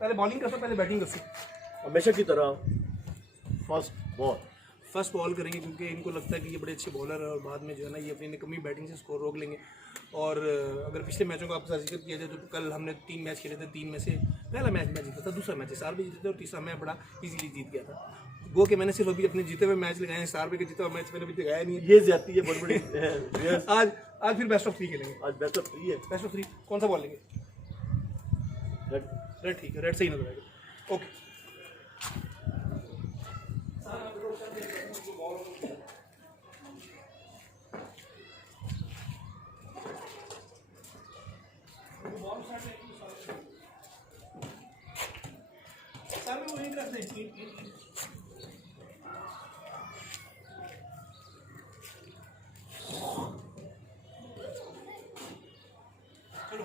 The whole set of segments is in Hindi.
पहले बॉलिंग करता पहले बैटिंग करते? हमेशा की तरह फर्स्ट बॉल करेंगे क्योंकि इनको लगता है कि ये बड़े अच्छे बॉलर है और बाद में जो है ना ये अपनी कमी बैटिंग से स्कोर रोक लेंगे। और अगर पिछले मैचों का आपके साथ जिक्र किया जाए तो कल हमने 3 मैच खेले थे, 3 में से पहला मैच मैं जीता था, दूसरा मैच SR भी जीते थे और तीसरा मैं बड़ा इजीली जीत गया था। वो कि मैंने सिर्फ अभी अपने जीते हुए मैच लगाए हैं, SR का जीता हुआ मैच मैंने अभी लगाया नहीं है। ये ज्यादती है बहुत बड़ी। आज फिर बेस्ट ऑफ 3 खेलेंगे। आज बेस्ट ऑफ 3 है। बेस्ट ऑफ 3 कौन सा बॉल लेंगे? रेड ठीक है, रेड सही नजर आएगा। ओके सर में वो इंटरेस्ट नहीं। चलो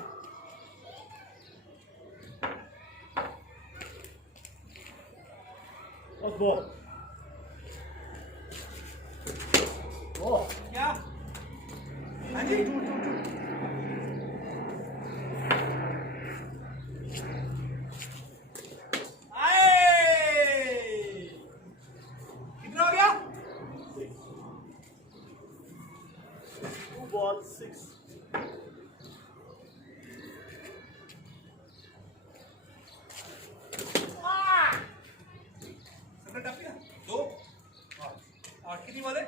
बॉल क्या? हाँ जी कितना हो गया? 2 बॉल 6। दो 8 कितनी वाले?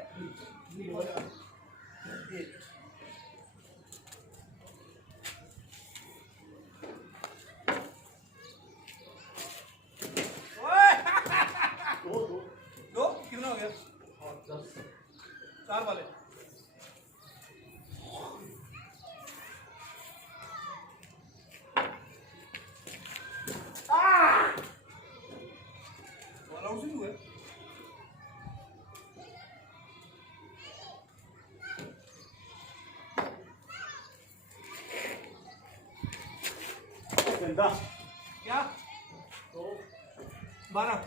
दो कितना हो गया? 4 वाले। बॉल आउट नहीं हुआ? क्या? 12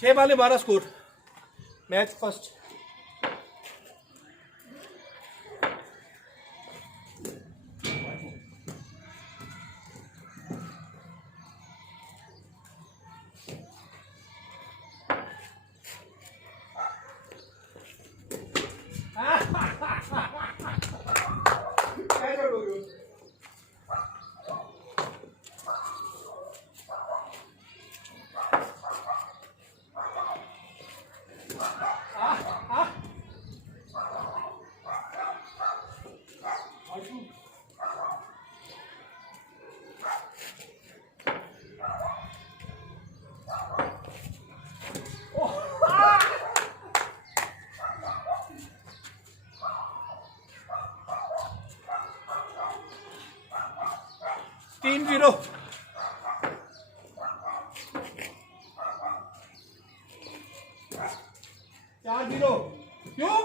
6 वाले 12 स्कोर। Match first. तीन 0 4 0 क्यों?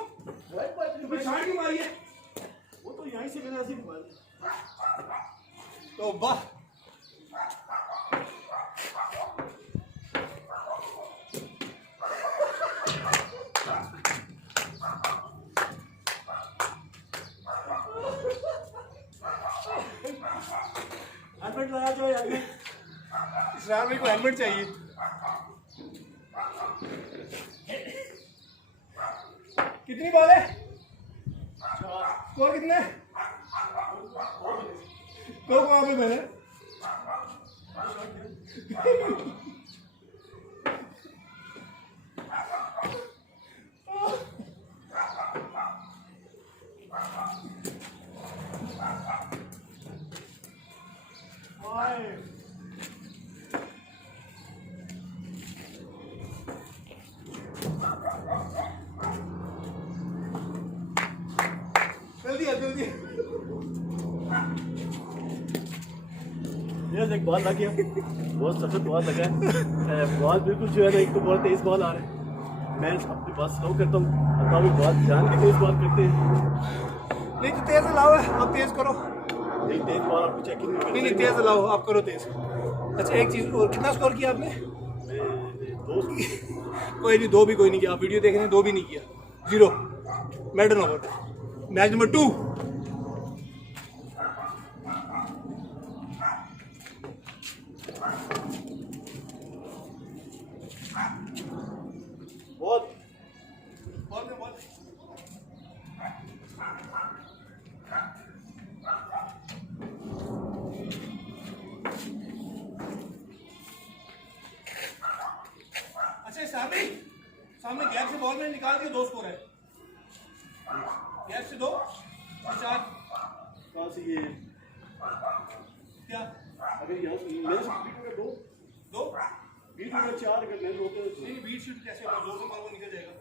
छाड़ क्यों मारी है? वो तो यहीं से मैंने ऐसे ही मारी। तो वाह हेलमेट लगा जो यार। इसरार भाई को हेलमेट चाहिए। कितनी बॉल है? स्कोर कितने? 2 कहाँ पे मैंने? जल्दी यस एक बॉल लग गया, बहुत सख्त बॉल लगा है। बॉल बिल्कुल जो है ना, एक तो बहुत तेज बॉल आ रहा है। मैं अपनी बात स्लो करता हूँ, अभी बहुत जान के तेज बॉल करते हैं। नहीं तो तेज लाओ, आप तेज करो। नहीं तेज बॉल आपको चेकिंग नहीं तेज लाओ, आप करो तेज। अच्छा एक चीज़ और, कितना स्कोर किया आपने? 2 कोई नहीं, 2 भी कोई नहीं किया। आप वीडियो देख रहे हैं, 2 भी नहीं किया, 0। मैडन ओवर। मैच नंबर 2 हमने निकाल दिया, 2 स्कोर है। गैप से 2 4 कहाँ से ये क्या अगर यहाँ से मेरे से बीट होगा 2 बीट होगा 4 अगर मैं होते तो नहीं बीट शीट कैसे होगा, जोर से मारो वो निकल जाएगा।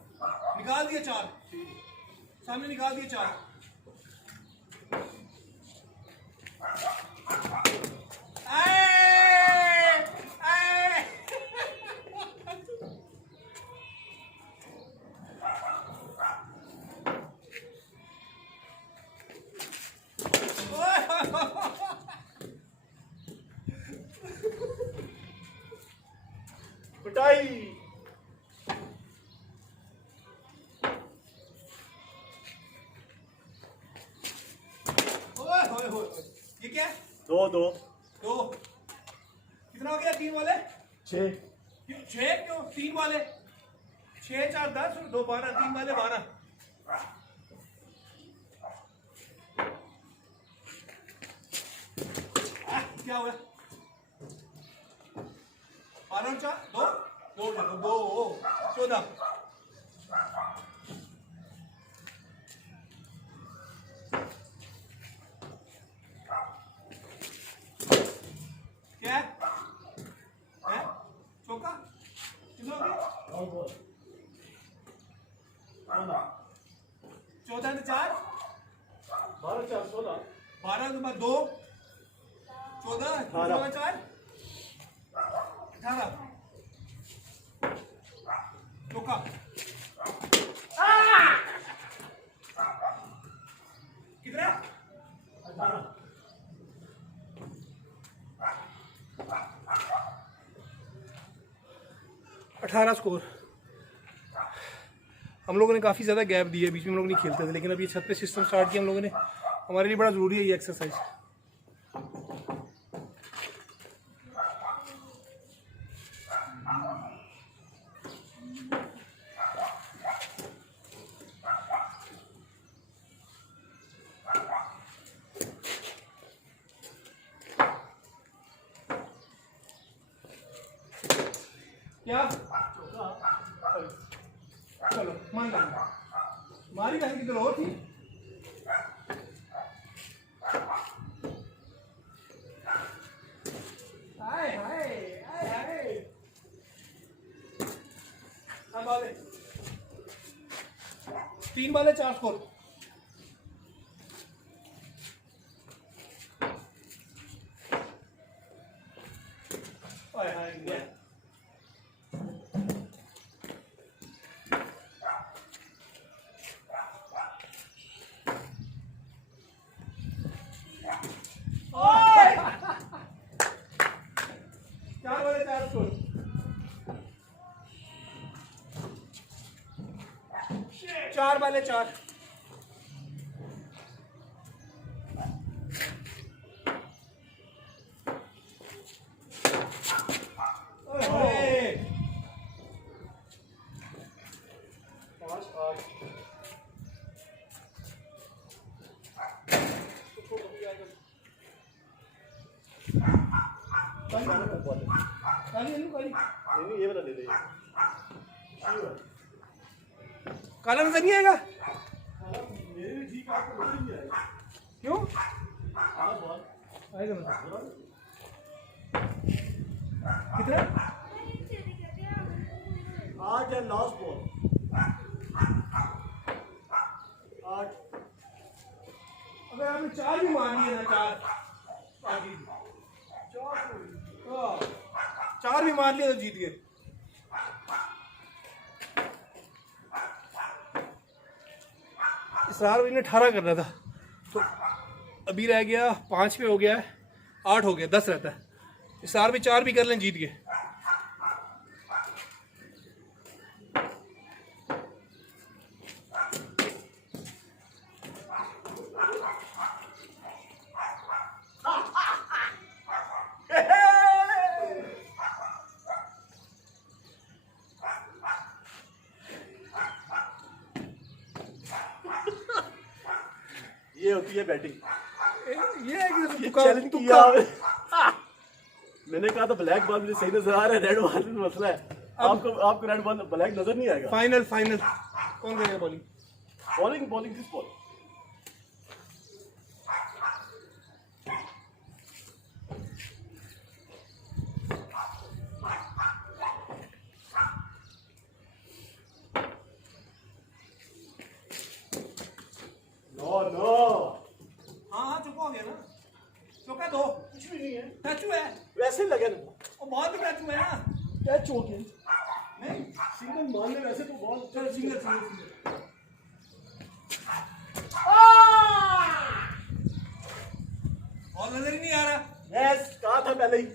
निकाल दिया 4, सामने निकाल दिया 4। पिटाई ये क्या है? 2 2 2 कितना हो गया? 3 वाले 6 क्यों 6 क्यों? 3 वाले 6 4 10 2 12 3 वाले 12। क्या हुआ? 12 4 2 2 2 14। क्या है? चौका कितना हो गया? 14 ने 4 12 4 16 12 के बाद 2 14 14 4 18 चौका। कितना? 18 स्कोर। हम लोगों ने काफ़ी ज़्यादा गैप दिया, बीच में हम लोग नहीं खेलते थे, लेकिन अब ये छत पे सिस्टम स्टार्ट किया हम लोगों ने। हमारे लिए बड़ा ज़रूरी है ये एक्सरसाइज। क्या चलो मान लो मारी वैसे किधर और थी। हाय हाय हाय हाय अब वाले 3 वाले 4 स्कोर। हाय हाय गया। चार वाले 4 ये वाला ले ले काला नजर नहीं आएगा मेरे भी ठीक आपको नजर नहीं आएगा क्यों? आएगा ना कितना? 8 है लास्ट बॉल 8। अगर आपने 4 भी मान लिए ना 4 भी मान लिए तो जीत गए। इसरार भाई ने 18 करना था तो अभी रह गया 5 पे हो गया है, 8 हो गया, 10 रहता है। इसरार भी 4 भी कर लें जीत गए। ये होती है बैटिंग, ये है कि चैलेंज किया मैंने कहा था ब्लैक बॉल मुझे सही नजर आ रहा है, रेड बॉल में मसला है। आपको रेड बॉल ब्लैक नजर नहीं आएगा। फाइनल कौन करेगा bowling? Bowling this ball. No हाँ चौका हो गया ना, चौका दो, कुछ भी नहीं है, टच हुआ है, वैसे ही लगे ना, और बॉल पे टच हुआ है ना, टच हो गया नहीं सिंगल मान ले, वैसे तो बॉल चलो सिंगल। बॉल नजर ही नहीं आ रहा। यस कहा था पहले ही।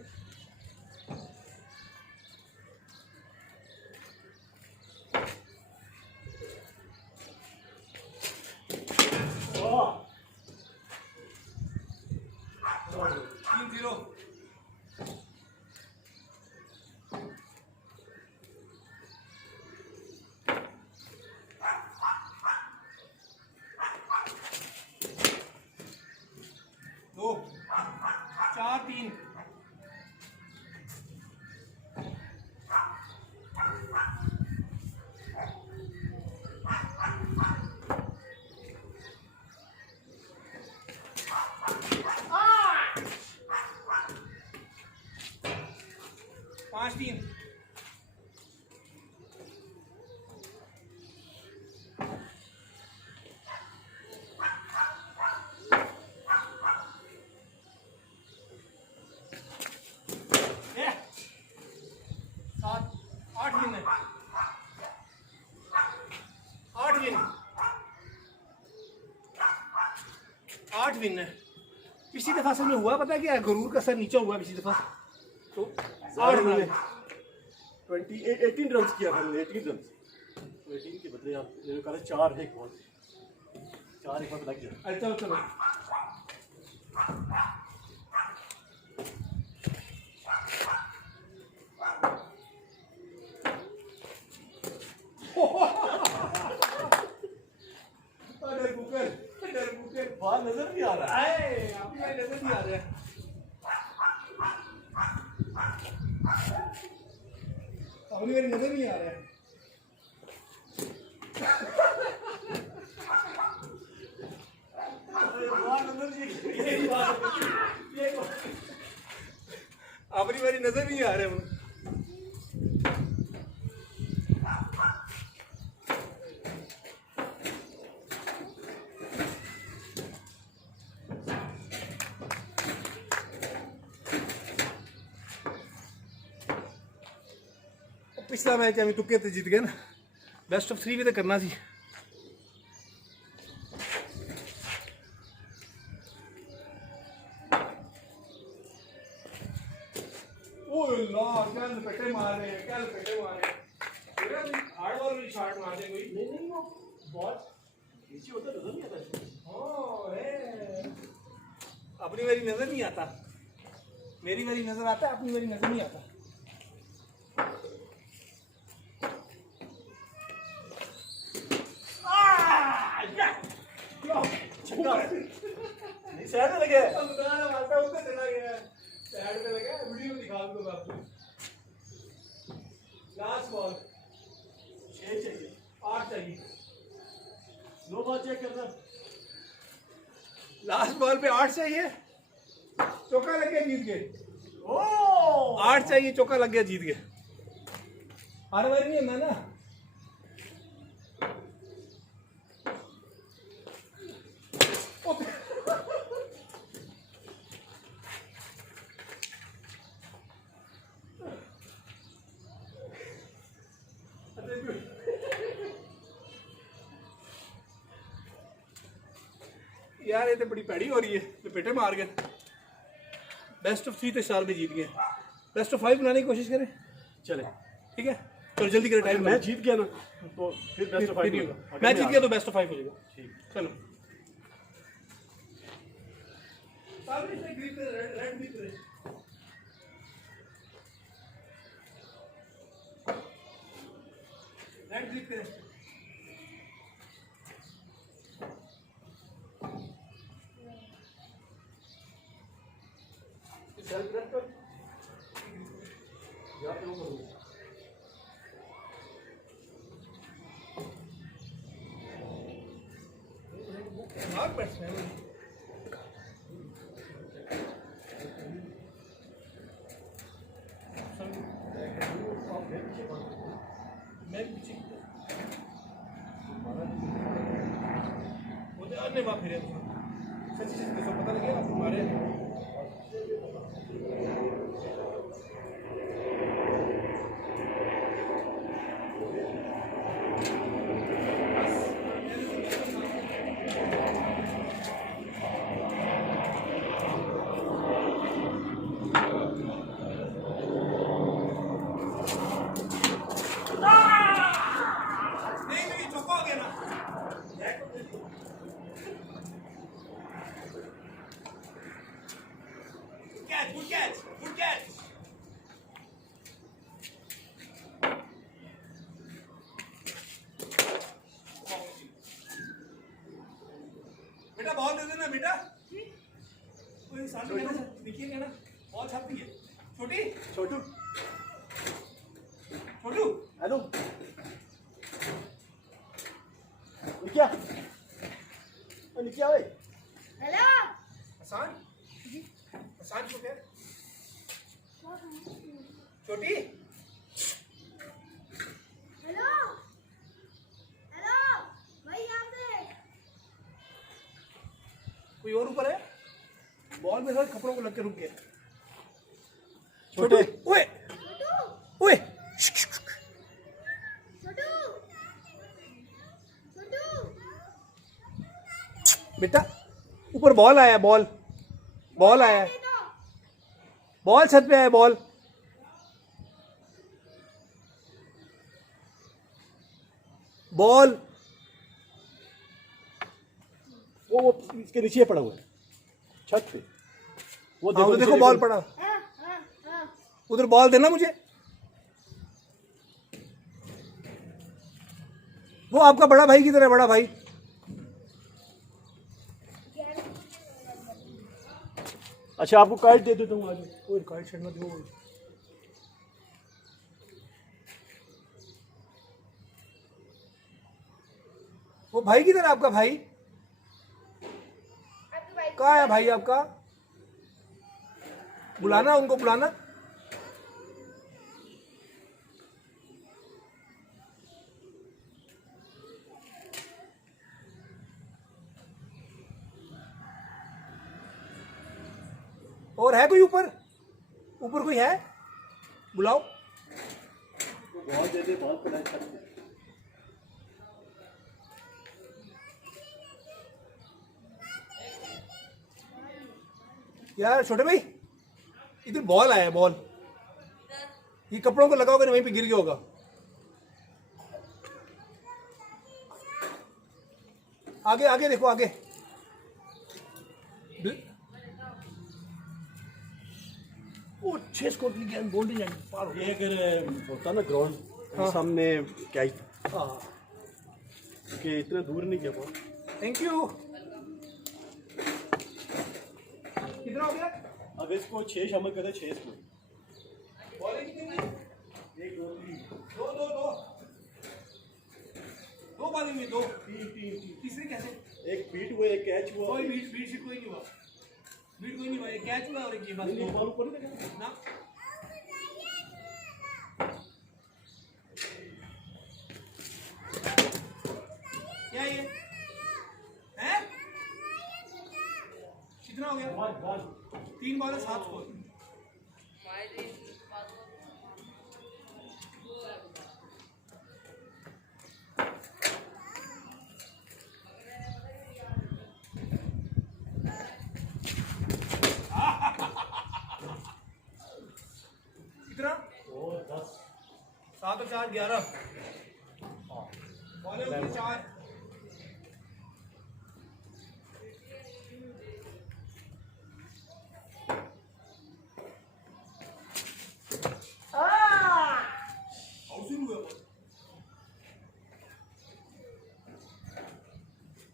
वाह 3-0। दो 4-3। पाँच तीन। सात 8 विन है, 8 विन, 8 विन है। पिछली दफा से में हुआ पता है क्या, गरूर का सर नीचे हुआ पिछली दफा, तो 8 विन है। 18 रन किया था मैंने, 18 रन, 18 के बदले आप मेरे कहा 4 है, एक बॉल 4 एक बार लग गया। अरे चलो चलो बाल नजर नहीं आ रहा है। नजर नहीं आ रहा है। अपनी मेरी नजर नहीं आ रहा है। अपनी मेरी नजर नहीं आ रहा है। पिछला मैच हम तुक्के ते जीत गए ना, बेस्ट ऑफ 3 भी तो करना सी। ओए ला क्या लपेटे मार रहे हैं, क्या लपेटे मार रहे हैं। हार्ड बॉल में शॉट मार दे कोई। नहीं वो बॉल नीचे होता नजर नहीं आता। ओ है, अपनी मेरी नजर नहीं आता, मेरी मेरी नजर आता है, अपनी मेरी नजर नहीं आता। नहीं साइड में लगे, मारता उससे चला गया, साइड पे लगा, वीडियो दिखा दूंगा आपको। लास्ट बॉल 6 चाहिए, 8 चाहिए। 2 बॉल चेक करना। लास्ट बॉल पे 8 चाहिए, चौका लग गया जीत गए। ओ 8 चाहिए, चौका लग गया जीत गए। हर बार नहीं होता ना। यार ये तो बड़ी पैड़ी हो रही है, लपेटे मार गए। बेस्ट ऑफ 3 तो साल में जीत गए, बेस्ट ऑफ 5 बनाने की कोशिश करें। चले ठीक है, तो जल्दी करें, टाइम मैं जीत गया ना तो फिर बेस्ट ऑफ 5 होगा। मैं जीत गया तो बेस्ट ऑफ 5 हो जाएगा। ठीक, चलो रेड भी करे। रेड क्लिक करें। सेल्फ रेड कर या तो करूंगा। खतरनाक बैट्समैन है। मैं पीछे वो तो अन्य बात फिर सच्ची चीज किसको पता लगे आप हमारे नहीं चौका हो गया ना catch, good catch, good catch. बेटा बॉल दे देना बेटा कोई सामने कहना देखिए कहना बॉल छापती है छोटी छोटू छोटू हेलो निकिया निकिया भाई हेलो आसान आसान छोटे छोटी हेलो हेलो भाई यहाँ पे कोई और ऊपर है बॉल में सर कपड़ों को लग के रुक गया छोटे ओए छोटू ओए छोटू छोटू बेटा ऊपर बॉल आया बॉल बॉल आया दे दो बॉल छत पे आया बॉल बॉल वो इसके नीचे पड़ा हुआ है छत पे वो हाँ, उधर देखो बॉल पड़ा हाँ हाँ हाँ उधर बॉल देना मुझे वो आपका बड़ा भाई किधर है बड़ा भाई अच्छा आपको कार्ड दे देता हूँ आज कोई कार्ड छड़ना दो वो भाई किधर है आपका भाई आपके भाई कहाँ है भाई आपका बुलाना उनको बुलाना और है कोई ऊपर ऊपर कोई है बुलाओ बॉल दे दे बॉल पड़ा है छत पे यार छोटे भाई इधर बॉल आया है बॉल ये कपड़ों को लगाओगे ना वहीं पे गिर गया होगा आगे आगे देखो आगे वो 6 स्कोर की गेंद बोल दी जाएंगे पार हो ये अगर होता ना ग्राउंड हाँ। सामने क्या हाँ कि इतना दूर नहीं गया बॉल थैंक यू कितना हो गया अब इसको 6 शामिल करें 6 इसमें बॉलिंग कितनी हुई 1 2 3 दो दो दो दो बॉलिंग में दो तीसरी कैसे एक बीट हुआ एक कैच हुआ कोई बीट बीट शीट कोई नहीं हुआ बीट कोई नहीं हुआ एक कैच हुआ और एक ये बस नहीं दो बॉल ऊपर नहीं लगा ना क्या ये हैं कितना हो गया बॉल 3 बॉल 7 स्कोर कितना और 10 7 और 4 11 बॉलें होगी 4 हाउसिंग हुआ बॉल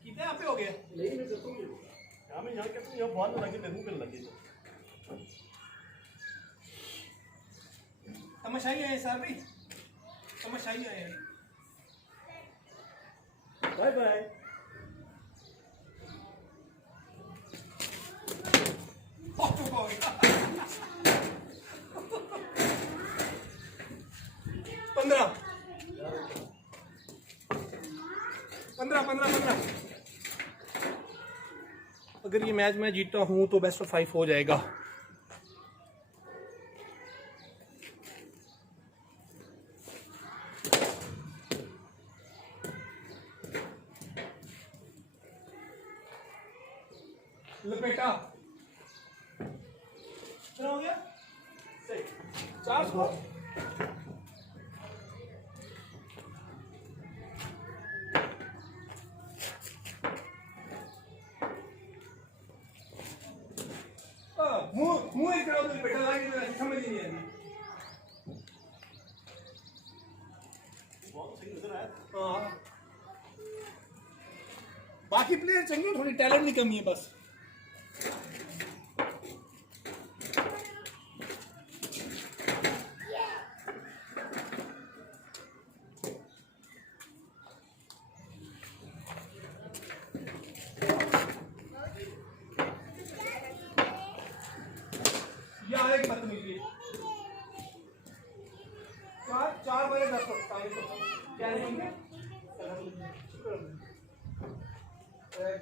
कितने यहाँ पे हो गया नहीं मैं करता हूँ यहाँ मैं यहाँ कहता हूँ यहाँ बॉल में लगे मेरे मुंह पे लगी तमाशाई आए सर भी तमाशाई आए हैं बाय बाय 15 15 15 15। अगर ये मैच मैं जीतता हूँ तो बेस्ट ऑफ 5 हो जाएगा। लपेटा कितना हो गया? सही 4 स्कोर। मुंह एक तरह से लपेटा लगा के समझ ही नहीं आती। बहुत सही नजर आया। हाँ बाकी प्लेयर चाहिए, थोड़ी टैलेंट की कमी है बस। यार एक बदतमीजी चार बारे 10 क्या नहीं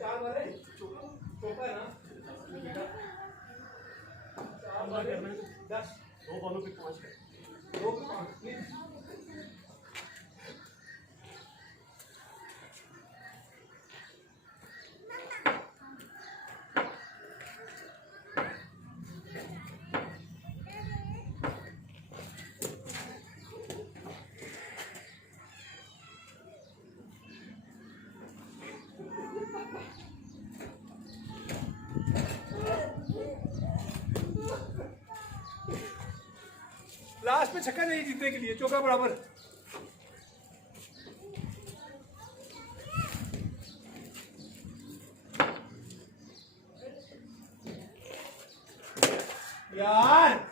4 बारे चौका ना 4 बारे 10 2 बॉलों पे 5 कर। 2 पे 5 लास्ट में छक्का नहीं जीतने के लिए, चौका बराबर। यार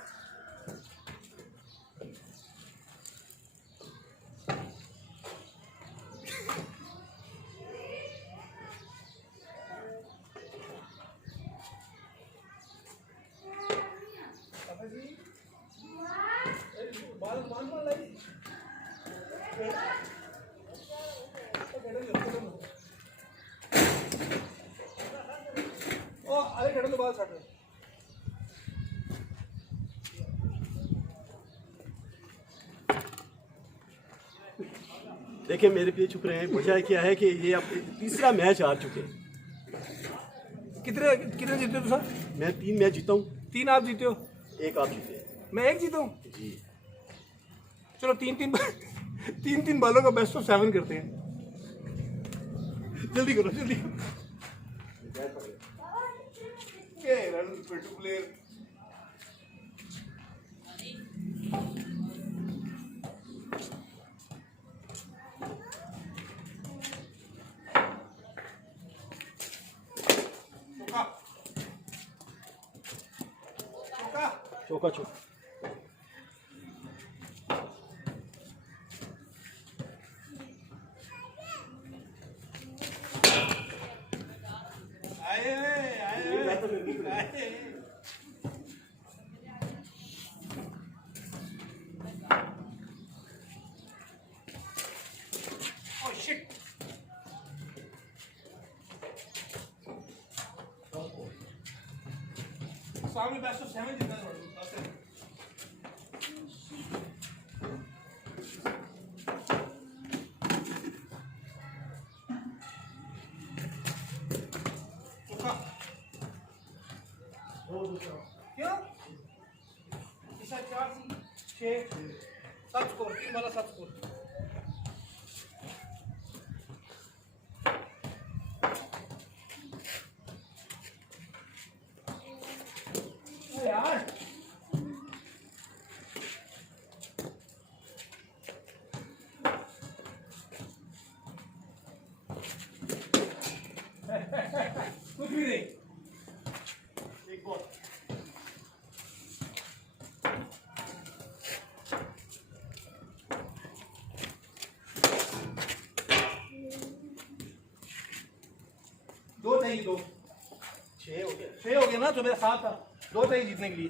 देखिए मेरे पीछे छुप रहे हैं। वजह क्या है कि ये अब तीसरा मैच हार चुके हैं। कितने कितने जीते हो सर? मैं 3 मैच जीता हूँ। 3 आप जीते हो, 1 आप जीते हैं। मैं 1 जीता हूँ। जी चलो 3 बालों का बेस्ट ऑफ 7 करते हैं। जल्दी करो जल्दी। प्लेयर चौका चौका। सामने बेस्ट ऑफ 7 जीतना है। क्या? इसा 4 6 7 स्कोर, 3 वाला 7 स्कोर। यार कुछ भी नहीं। एक बॉल दो चाहिए, 2 6 हो गया। 6 हो गया ना, तो मेरा 7 था। 2 चाहिए जीतने के लिए।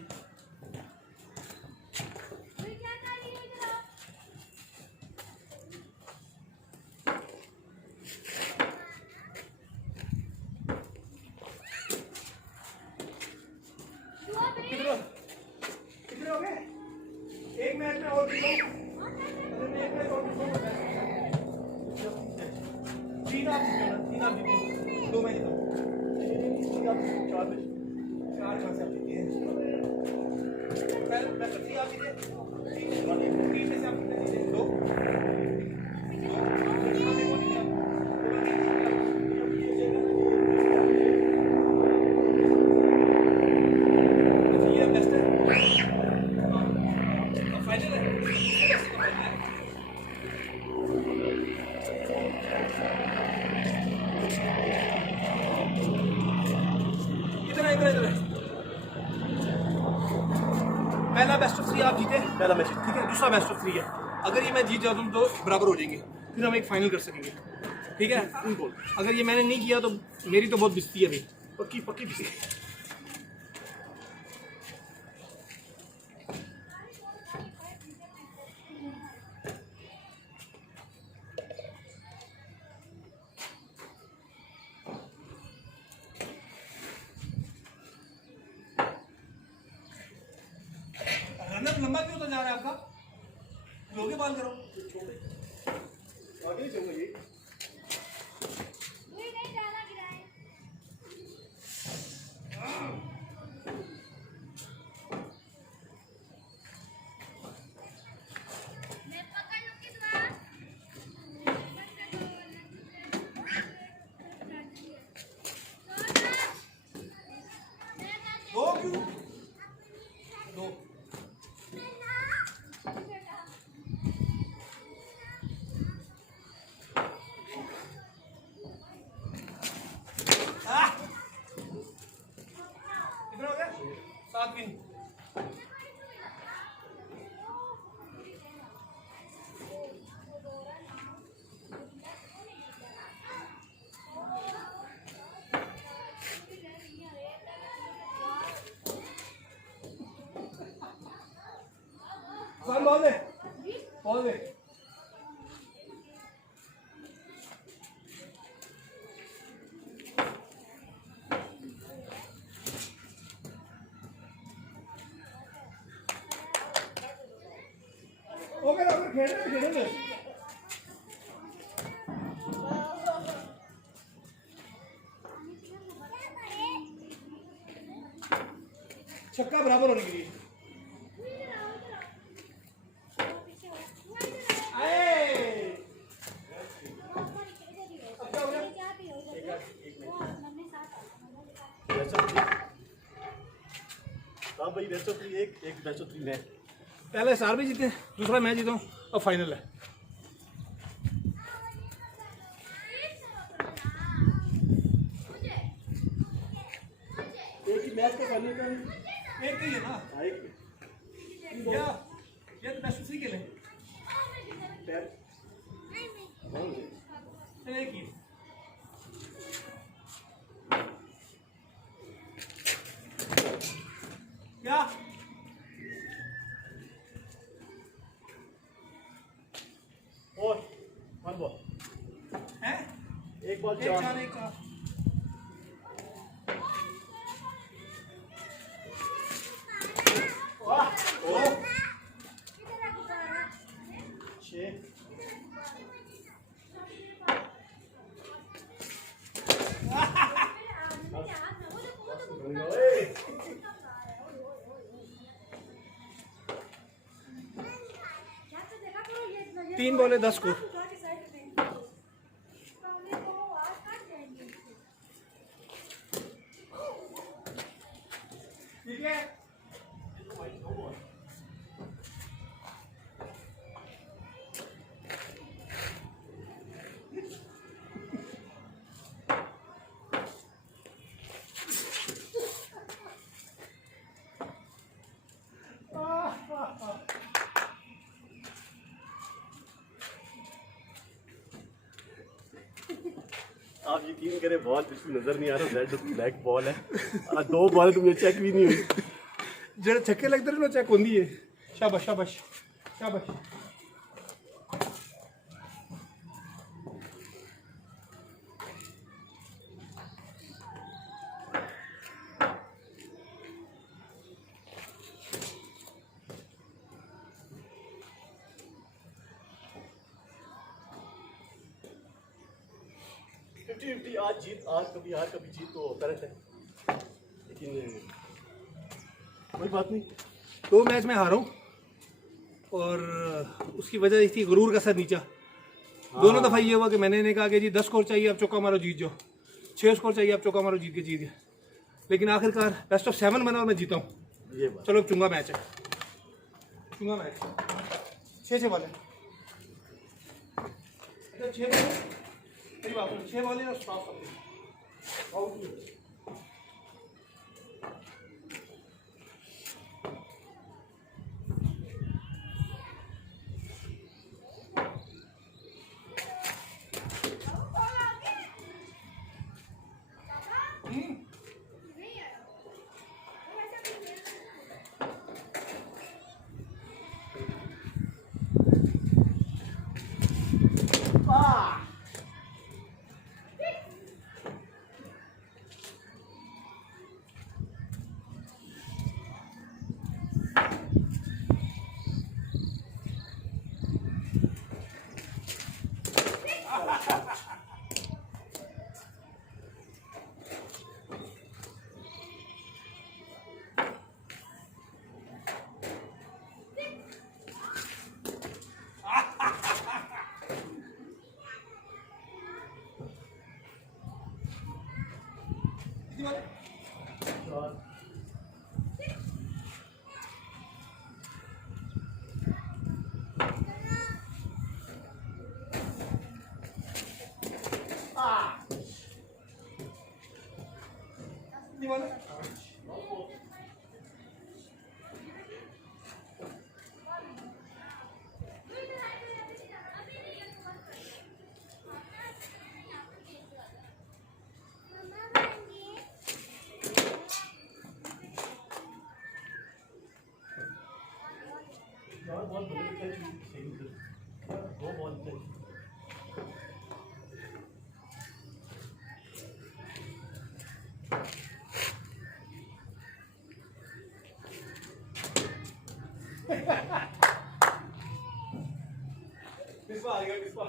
आप जीते हैं, 2 मैं जीता हूँ। 4 मैच से आप जीते हैं। मैं करती आप जीते 3 में से आप कितने जीते 2 ये बेस्ट है। फाइनल है। इधर इधर पहला बेस्ट ऑफ 3 आप जीते, पहला मैच ठीक है। दूसरा बेस्ट ऑफ 3 है, अगर ये मैं जीत जाता हूँ तो बराबर हो जाएंगे, फिर हम एक फाइनल कर सकेंगे, ठीक है। अगर ये मैंने नहीं किया तो मेरी तो बहुत बिस्ती है भाई, पक्की पक्की बिस्ती। रनअप लंबा क्यों होता जा रहा है आपका? लोगे बॉल करो, आगे चलो ये कोई नहीं जाना गिराए। मैं पकड़ लूंगी तुम्हारा। दो क्यों? दो कितना हो गया? 7 विन। बॉल दे, बॉल दे। ओके खेल छक्का बराबर होने के लिए। हाँ भाई बेस्ट ऑफ 3 एक बेस्ट ऑफ 3 मैच। पहले सार भी जीते, दूसरा मैच जीता हूँ, अब फाइनल है। एक ही मैच का फाइनल का एक ही है ना, या तो बेस्ट ऑफ 3 के लिए एक ही। क्या और वन बॉल है? एक बॉल एक 4 4 एक 4 6 3 बॉल 10 स्कोर। ठीक है। आप यकीन करें बॉल बिल्कुल नजर नहीं आ रहा, रेड ब्लैक बॉल है और 2 बॉल तुमने चेक भी नहीं हुई। जेड़ा छक्के लगते रहे ना चेक होंदी है। शाबाश शाबाश शाबाश। 50-50 आज जीत, आज कभी हार कभी जीत तो होता रहता है, लेकिन कोई बात नहीं। 2 मैच में हारा हूँ और उसकी वजह ये थी गुरूर का सर नीचा। दोनों दफ़ा ये हुआ कि मैंने इन्हें कहा कि जी 10 स्कोर चाहिए आप चौका मारो जीत जाओ, 6 स्कोर चाहिए आप चौका मारो जीत गए, लेकिन आखिरकार बेस्ट ऑफ 7 बना और मैं जीता हूँ। ये बात चलो अब चुंगा मैच है, चुंगा मैच 6 वाले, अच्छा 6 वाले मेरी बात सुनो, 6 वाले और स्टॉप करते वाले। बिस्वा आ गया बिस्वा।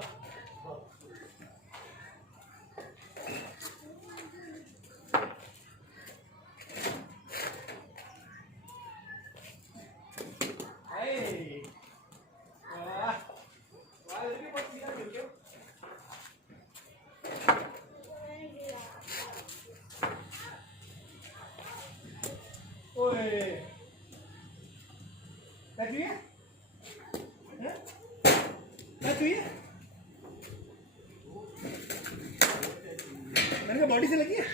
मैंने कहा बॉडी से लगी है।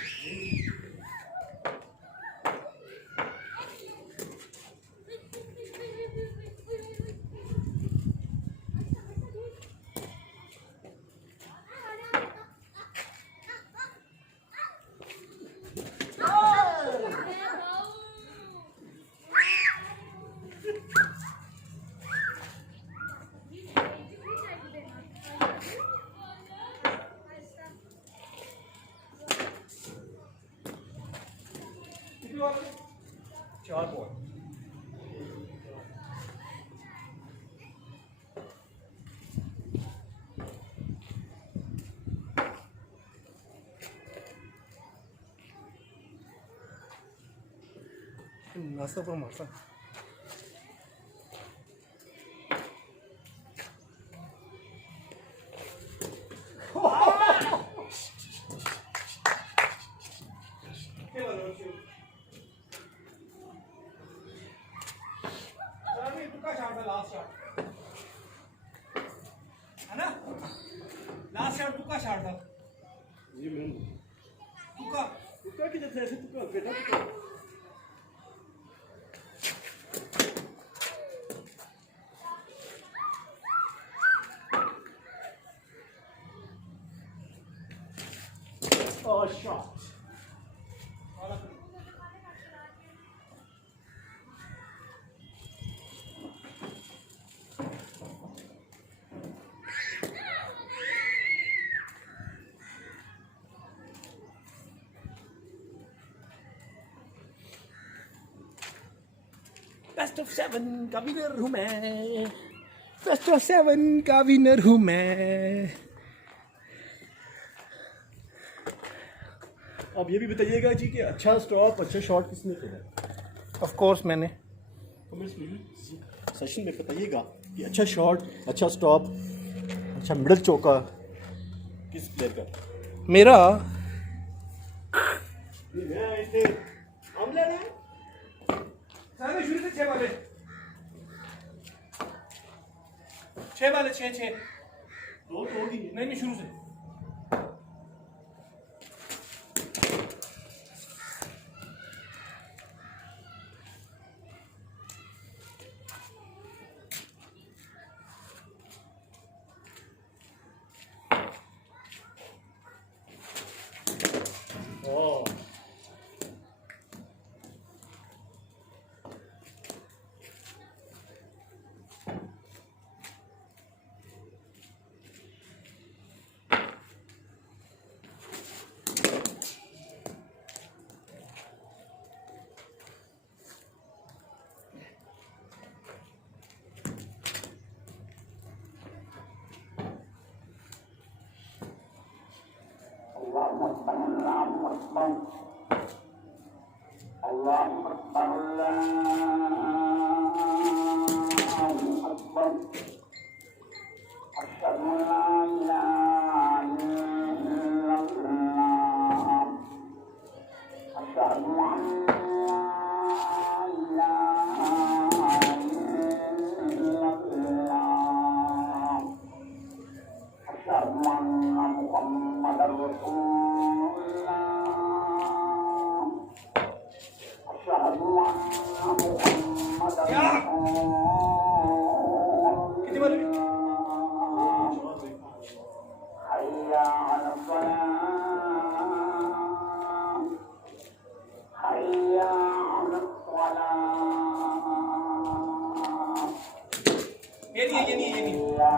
चार बॉल नाश्ता पर मारता लास्ट शॉट तुक्का शॉट था ये मैंने तुक्का की जब ऐसे तुक्का बेटा तुक्का Oh, shot. Best of 7 का विनर हूँ मैं, Best of 7 का विनर हूँ मैं। अब ये भी बताइएगा जी कि अच्छा स्टॉप अच्छा शॉट किसने खेला है? ऑफ कोर्स मैंने। सेशन में बताइएगा कि अच्छा शॉट अच्छा स्टॉप अच्छा मिडल चौका किस प्लेयर का? मेरा शुरू से 6 वाले 6 दो तो होगी नहीं शुरू से। कितनी वाले ये नहीं क्या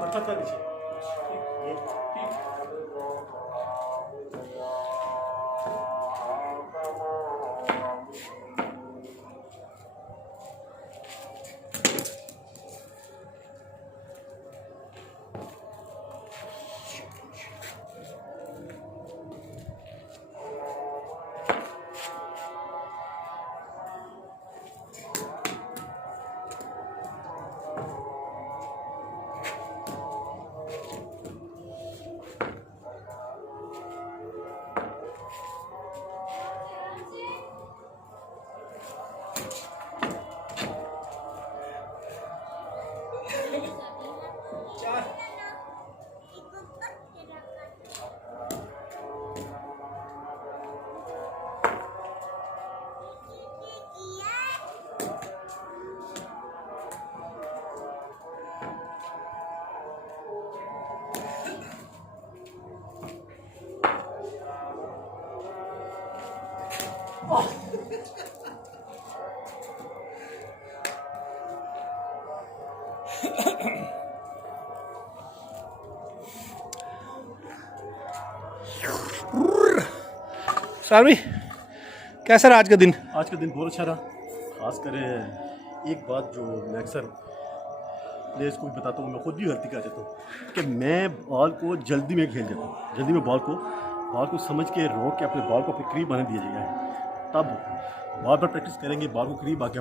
पत्थर था पीछे सालवी कैसा रहा आज का दिन? आज का दिन बहुत अच्छा रहा। खासकर एक बात जो मैं अक्सर प्लेयर्स को भी बताता हूँ, मैं खुद भी गलती कर जाता हूँ कि मैं बॉल को जल्दी में खेल जाता हूँ। जल्दी में बॉल को समझ के रोक के अपने बॉल को अपने करीब आने दिया जाएगा, तब बॉल पर प्रैक्टिस करेंगे, बॉल को करीब आके